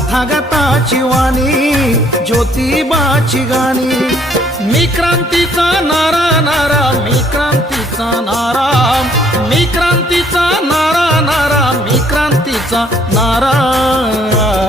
तथागताची वाणी ज्योतिबाची गाणी। मी क्रांतीचा नारा नारा, मी क्रांतीचा नारा, मी क्रांतीचा नारा नारा, मी क्रांतीचा नारा।